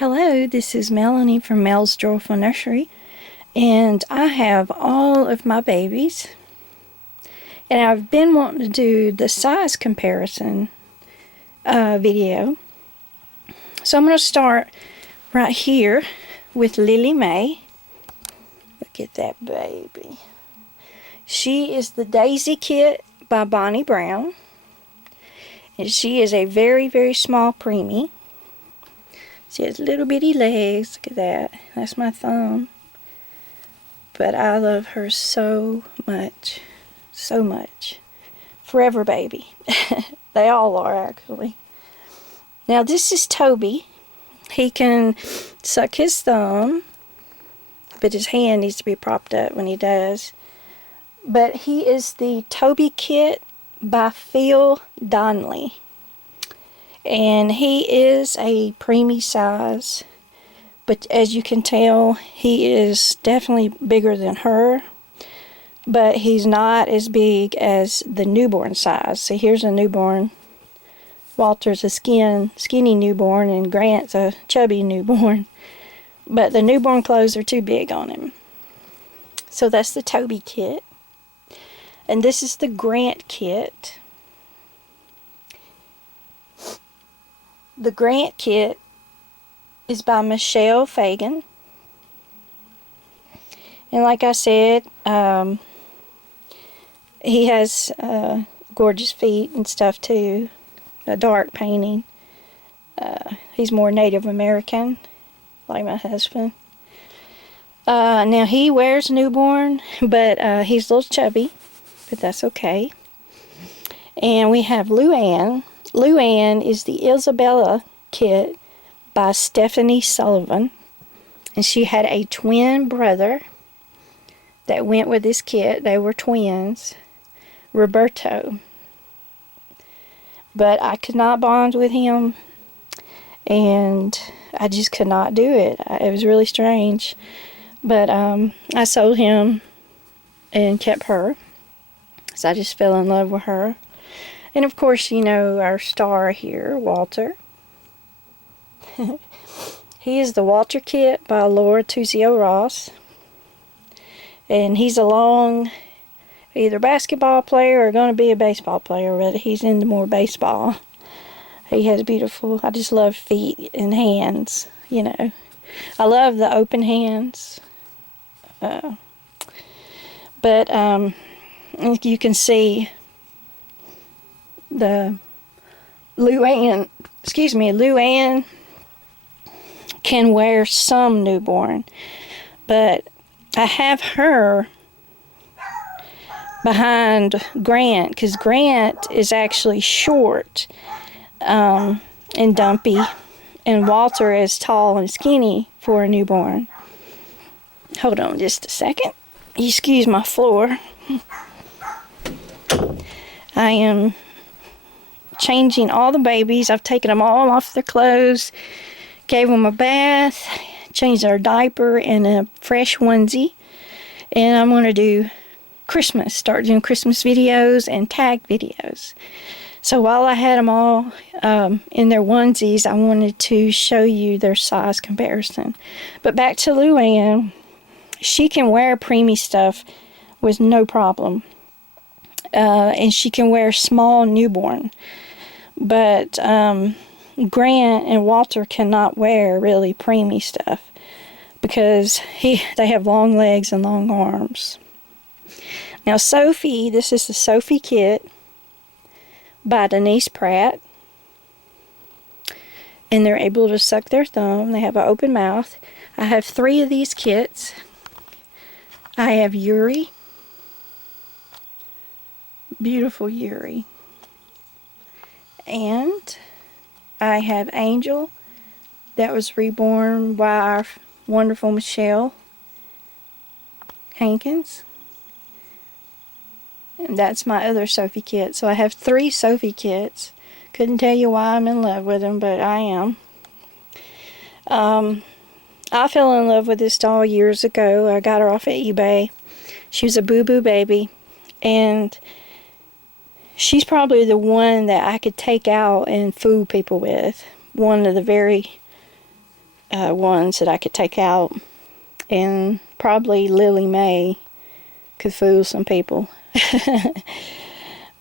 Hello, this is Melanie from Mel's Joyful Nursery, and I have all of my babies, and I've been wanting to do the size comparison video. So I'm going to start right here with Lily Mae. Look at that baby. She is the Daisy Kit by Bonnie Brown, and she is a very, very small preemie. She has little bitty legs. Look at that. That's my thumb. But I love her so much. So much. Forever baby. They all are, actually. Now, this is Toby. He can suck his thumb, but his hand needs to be propped up when he does. But he is the Toby Kit by Phil Donnelly. And he is a preemie size, but as you can tell, he is definitely bigger than her, but he's not as big as the newborn size. So here's a newborn. Walter's a skinny newborn, and Grant's a chubby newborn, but the newborn clothes are too big on him. So that's the Toby Kit, and this is the Grant Kit. The Grant Kit is by Michelle Fagan. And like I said, he has gorgeous feet and stuff too. A dark painting. He's more Native American, like my husband. Now he wears newborn, but he's a little chubby, but that's okay. And we have Luann. Luann is the Isabella Kit by Stephanie Sullivan, and she had a twin brother that went with this kit. They were twins, Roberto, but I could not bond with him, and I just could not do it. It was really strange, but I sold him and kept her, so I just fell in love with her. And of course, you know our star here, Walter. He is the Walter Kit by Laura Tuzio Ross. And he's a long, either basketball player or going to be a baseball player, but he's into more baseball. He has beautiful, I just love feet and hands, you know. I love the open hands. But you can see the Luann can wear some newborn, but I have her behind Grant, because Grant is actually short and dumpy, and Walter is tall and skinny for a newborn. Hold on just a second. Excuse my floor. I am changing all the babies. I've taken them all off their clothes, gave them a bath, changed their diaper and a fresh onesie, and I'm going to do Christmas, start doing Christmas videos and tag videos. So while I had them all in their onesies, I wanted to show you their size comparison. But back to Luann, she can wear preemie stuff with no problem, and she can wear small newborn. But Grant and Walter cannot wear really preemie stuff because they have long legs and long arms. Now Sophie, this is the Sophie Kit by Denise Pratt. And they're able to suck their thumb. They have an open mouth. I have 3 of these kits. I have Yuri. Beautiful Yuri. And I have Angel, that was reborn by our wonderful Michelle Hankins. And that's my other Sophie Kit. So I have 3 Sophie Kits. Couldn't tell you why I'm in love with them, but I am. I fell in love with this doll years ago. I got her off of eBay. She was a boo-boo baby. And she's probably the one that I could take out and fool people with. One of the very ones that I could take out, and probably Lily Mae could fool some people.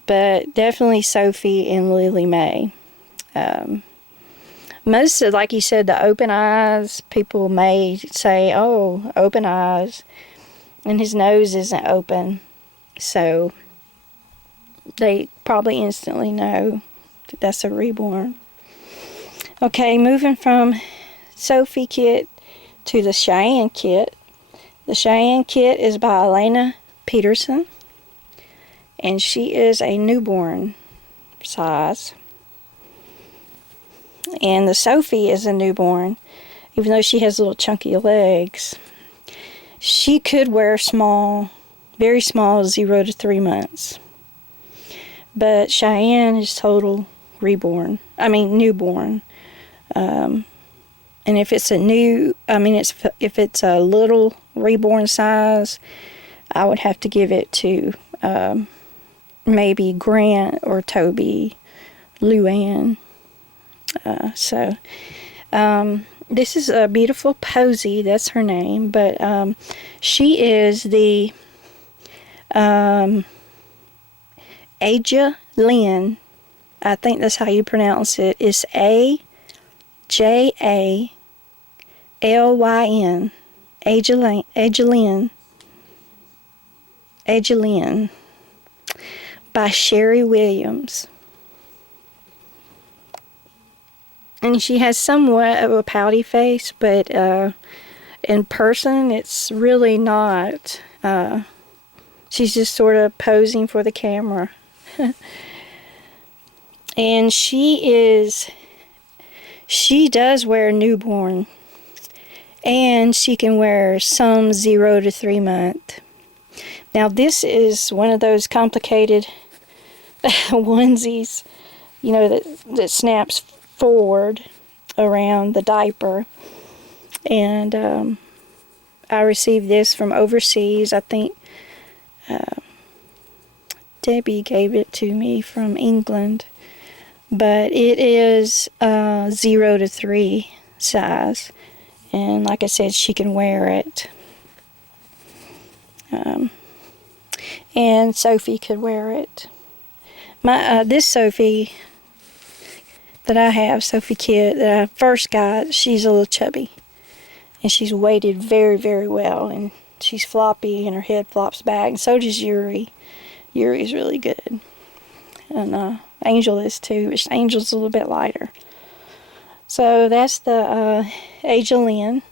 But definitely Sophie and Lily Mae. Most of, like you said, the open eyes, people may say, oh, open eyes, and his nose isn't open. So they probably instantly know that that's a reborn. Okay, moving from Sophie kit to the Cheyenne kit. The Cheyenne kit is by Elena Peterson, and she is a newborn size. And the Sophie is a newborn, even though she has little chunky legs. She could wear small, very small, 0 to 3 months. But Cheyenne is total newborn. And if it's if it's a little reborn size, I would have to give it to maybe Grant or Toby, Luann. This is a beautiful Posey, that's her name, but she is the Aja Lynn. I think that's how you pronounce it. It's AJALYN. Aja Lynn by Sherry Williams. And she has somewhat of a pouty face, but in person, it's really not. She's just sort of posing for the camera. And she does wear newborn. And she can wear some 0 to 3 month. Now, this is one of those complicated onesies, that snaps forward around the diaper, and I received this from overseas. I think Debbie gave it to me from England, but it is 0 to 3 size, and like I said, she can wear it, and Sophie could wear it. This Sophie that I have, Sophie Kid, that I first got, she's a little chubby. And she's weighted very, very well. And she's floppy and her head flops back. And so does Yuri. Yuri's really good. And Angel is too, but Angel's a little bit lighter. So that's the Aja Lynn.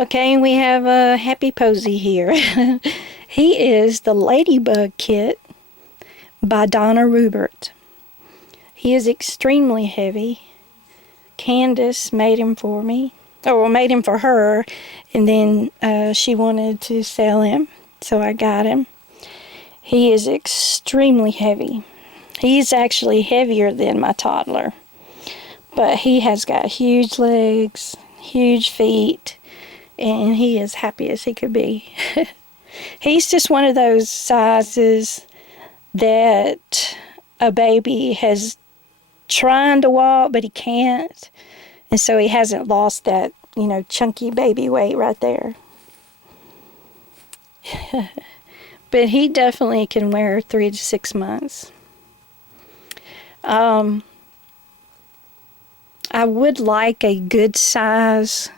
Okay, and we have Happy Posey here. He is the Ladybug Kit by Donna Rubert. He is extremely heavy. Candace made him for me. Made him for her. And then she wanted to sell him. So I got him. He is extremely heavy. He's actually heavier than my toddler. But he has got huge legs, huge feet. And he is happy as he could be. He's just one of those sizes that a baby has trying to walk, but he can't. And so he hasn't lost that, chunky baby weight right there. But he definitely can wear 3 to 6 months. I would like a good size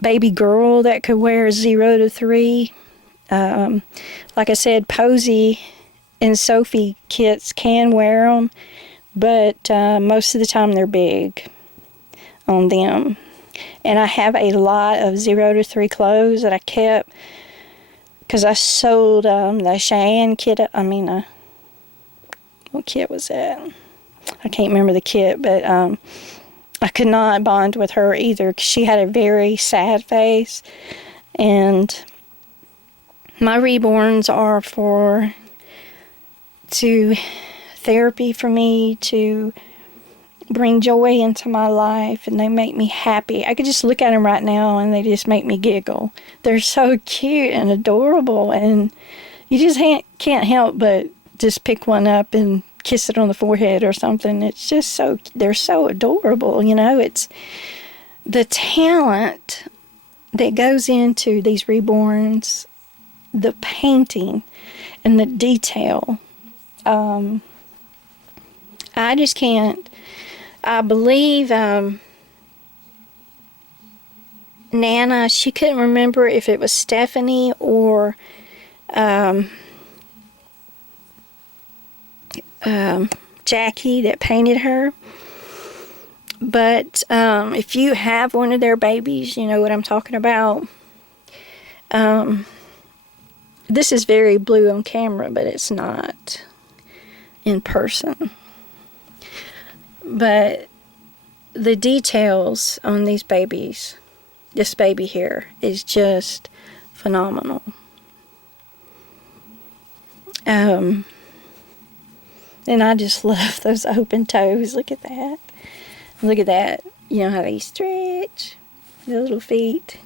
baby girl that could wear 0 to 3. Like I said, Posey and Sophie kits can wear them, but most of the time they're big on them. And I have a lot of 0 to 3 clothes that I kept because I sold the Cheyenne kit. What kit was that? I can't remember the kit, but I could not bond with her either because she had a very sad face. And my reborns are to therapy for me, to bring joy into my life, and they make me happy. I could just look at them right now and they just make me giggle. They're so cute and adorable, and you just can't help but just pick one up and kiss it on the forehead or something. It's just so, they're so adorable, you know. It's the talent that goes into these reborns, the painting and the detail. I just can't. I believe Nana, she couldn't remember if it was Stephanie or Jackie that painted her. But if you have one of their babies, you know what I'm talking about. This is very blue on camera, but it's not in person. But the details on these babies, this baby here, is just phenomenal. And I just love those open toes. Look at that. Look at that. You know how they stretch, the little feet.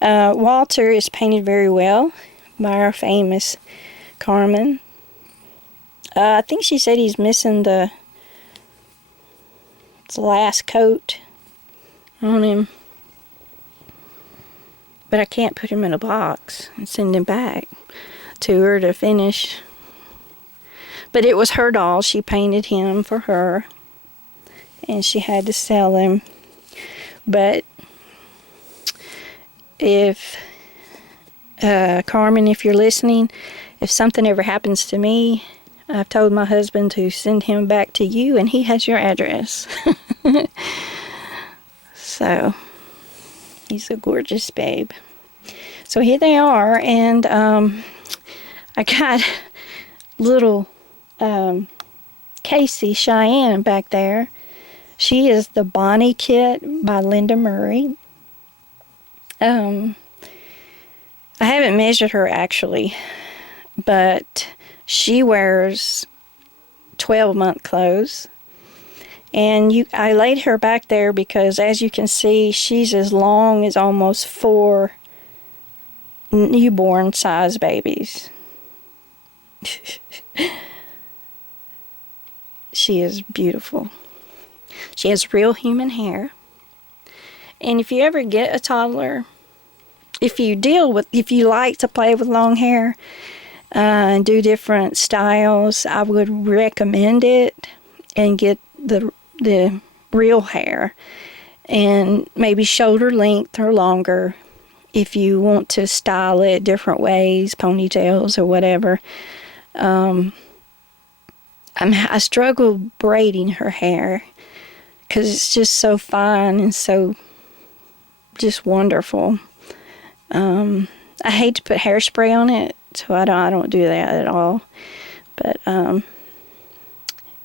Walter is painted very well by our famous Carmen. I think she said he's missing the last coat on him. But I can't put him in a box and send him back to her to finish. But it was her doll. She painted him for her. And she had to sell him. But if, Carmen, if you're listening, if something ever happens to me, I've told my husband to send him back to you, and he has your address. So, he's a gorgeous babe. So here they are, and I got little Casey Cheyenne back there. She is the Bonnie kit by Linda Murray. I haven't measured her actually, but she wears 12-month clothes. And I laid her back there because, as you can see, she's as long as almost 4 newborn size babies. She is beautiful. She has real human hair. And if you ever get a toddler, if you like to play with long hair and do different styles, I would recommend it, and get the real hair, and maybe shoulder length or longer if you want to style it different ways, ponytails or whatever. I struggle braiding her hair because it's just so fine and so just wonderful. I hate to put hairspray on it, so I don't do that at all. But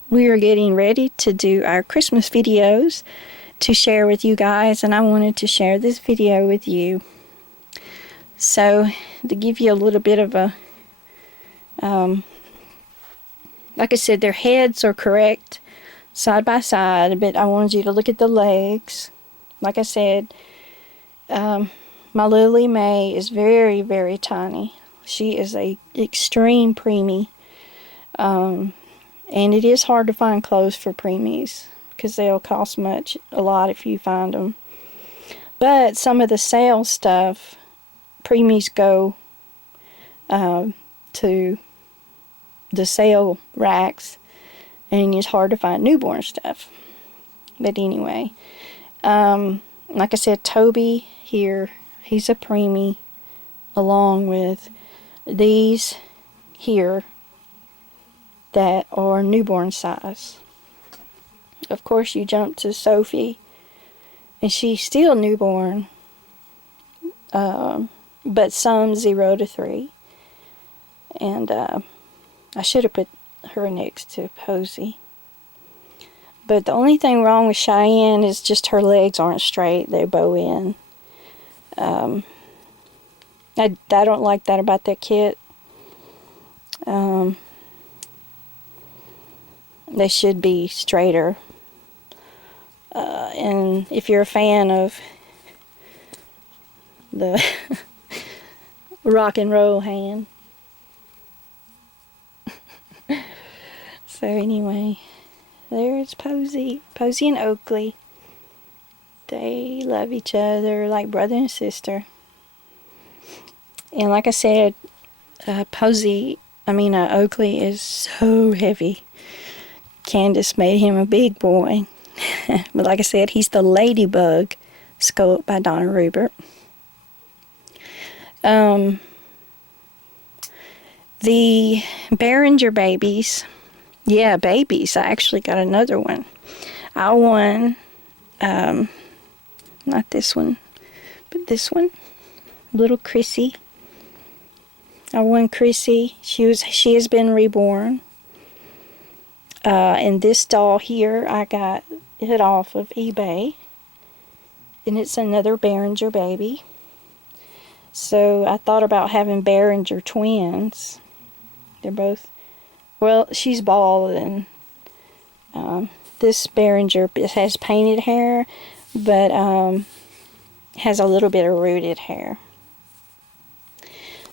we are getting ready to do our Christmas videos to share with you guys, and I wanted to share this video with you. So, to give you a little bit of a, like I said, their heads are correct side by side, but I wanted you to look at the legs. Like I said, my Lily Mae is very, very tiny. She is a extreme preemie. And it is hard to find clothes for preemies because they'll cost a lot if you find them. But some of the sale stuff, preemies go to the sale racks, and it's hard to find newborn stuff. But anyway, like I said, Toby here, he's a preemie, along with these here that are newborn size. Of course, you jump to Sophie, and she's still newborn, but some 0 to 3. And I should have put her next to Posey. But the only thing wrong with Cheyenne is just her legs aren't straight. They bow in. I don't like that about that kit. They should be straighter. And if you're a fan of the rock and roll hand, So anyway, there's Posey. Posey and Oakley. They love each other like brother and sister. And like I said, Oakley is so heavy. Candace made him a big boy. But like I said, he's the ladybug sculpt by Donna Rubert. The Behringer babies. Yeah, babies. I actually got another one. I won, not this one, but this one. Little Chrissy. I won Chrissy. She has been reborn. And this doll here, I got it off of eBay. And it's another Behringer baby. So I thought about having Behringer twins. They're both, well, she's bald, and this Behringer has painted hair, but has a little bit of rooted hair.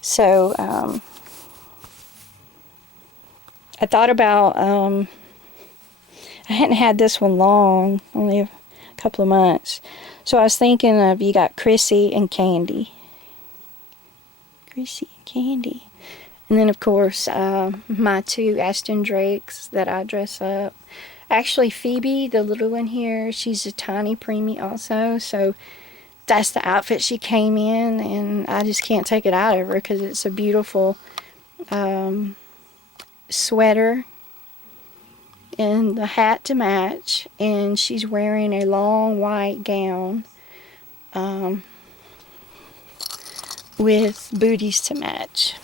So I thought about, I hadn't had this one long, only a couple of months. So I was thinking of, you got Chrissy and Candy. Chrissy and Candy. And then, of course, my two Ashton Drakes that I dress up. Actually, Phoebe, the little one here, she's a tiny preemie also. So that's the outfit she came in, and I just can't take it out of her because it's a beautiful sweater and the hat to match. And she's wearing a long white gown with booties to match.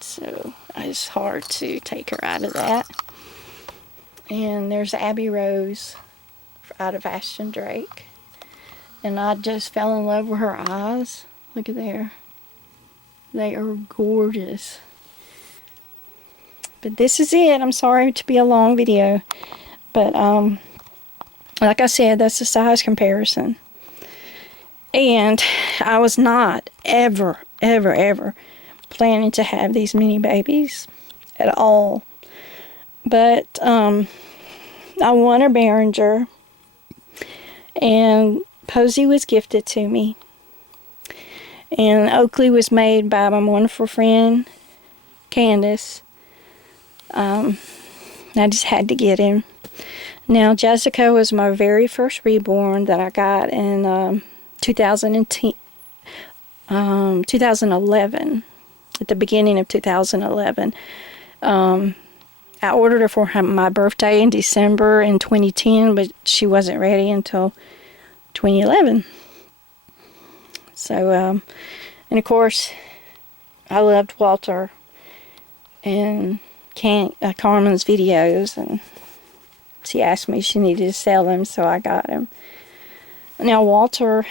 So it's hard to take her out of that. And there's Abby Rose out of Ashton Drake. And I just fell in love with her eyes. Look at there. They are gorgeous. But this is it. I'm sorry to be a long video. But like I said, that's a size comparison. And I was not ever planning to have these mini babies at all. But I won a Behringer, and Posey was gifted to me. And Oakley was made by my wonderful friend Candace. I just had to get him. Now Jessica was my very first reborn that I got in 2011. At the beginning of 2011. I ordered her for my birthday in December in 2010, but she wasn't ready until 2011. So, and of course, I loved Walter and Carmen's videos, and she asked me if she needed to sell him, so I got him. Now, Walter,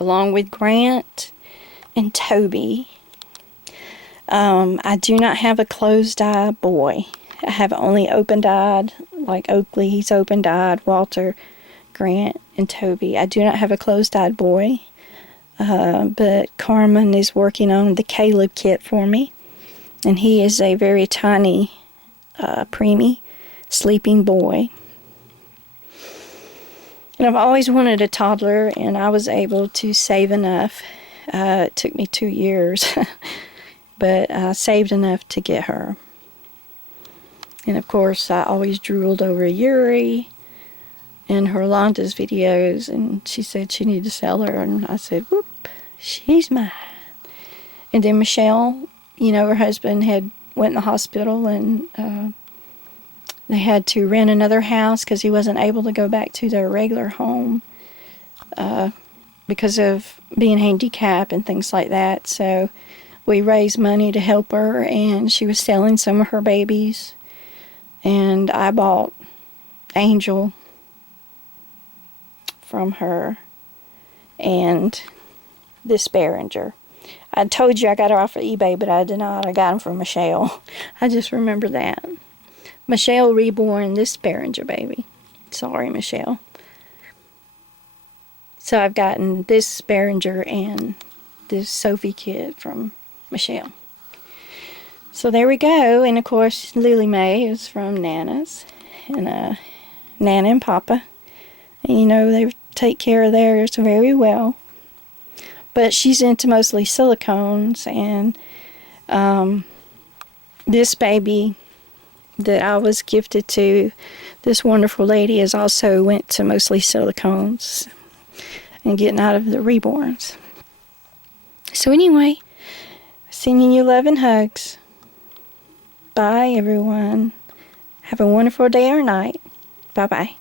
along with Grant and Toby, I do not have a closed-eyed boy. I have only open-eyed, like Oakley, he's open-eyed, Walter, Grant, and Toby. I do not have a closed-eyed boy, but Carmen is working on the Caleb kit for me, and he is a very tiny, preemie, sleeping boy. And I've always wanted a toddler, and I was able to save enough. It took me 2 years, but I saved enough to get her. And of course, I always drooled over Yuri and Herlanda's videos, and she said she needed to sell her, and I said, whoop, she's mine. And then Michelle, you know, her husband went in the hospital, and they had to rent another house because he wasn't able to go back to their regular home because of being handicapped and things like that. So we raised money to help her, and she was selling some of her babies. And I bought Angel from her and this Behringer. I told you I got her off of eBay, but I did not. I got them from Michelle. I just remember that. Michelle reborn this Behringer baby. Sorry, Michelle. So I've gotten this Behringer and this Sophie kit from Michelle. So there we go. And of course, Lily Mae is from Nana's. And Nana and Papa. And you know, they take care of theirs very well. But she's into mostly silicones. And this baby that I was gifted to, this wonderful lady, has also went to mostly silicones and getting out of the reborns. So anyway, sending you love and hugs. Bye, everyone. Have a wonderful day or night. Bye-bye.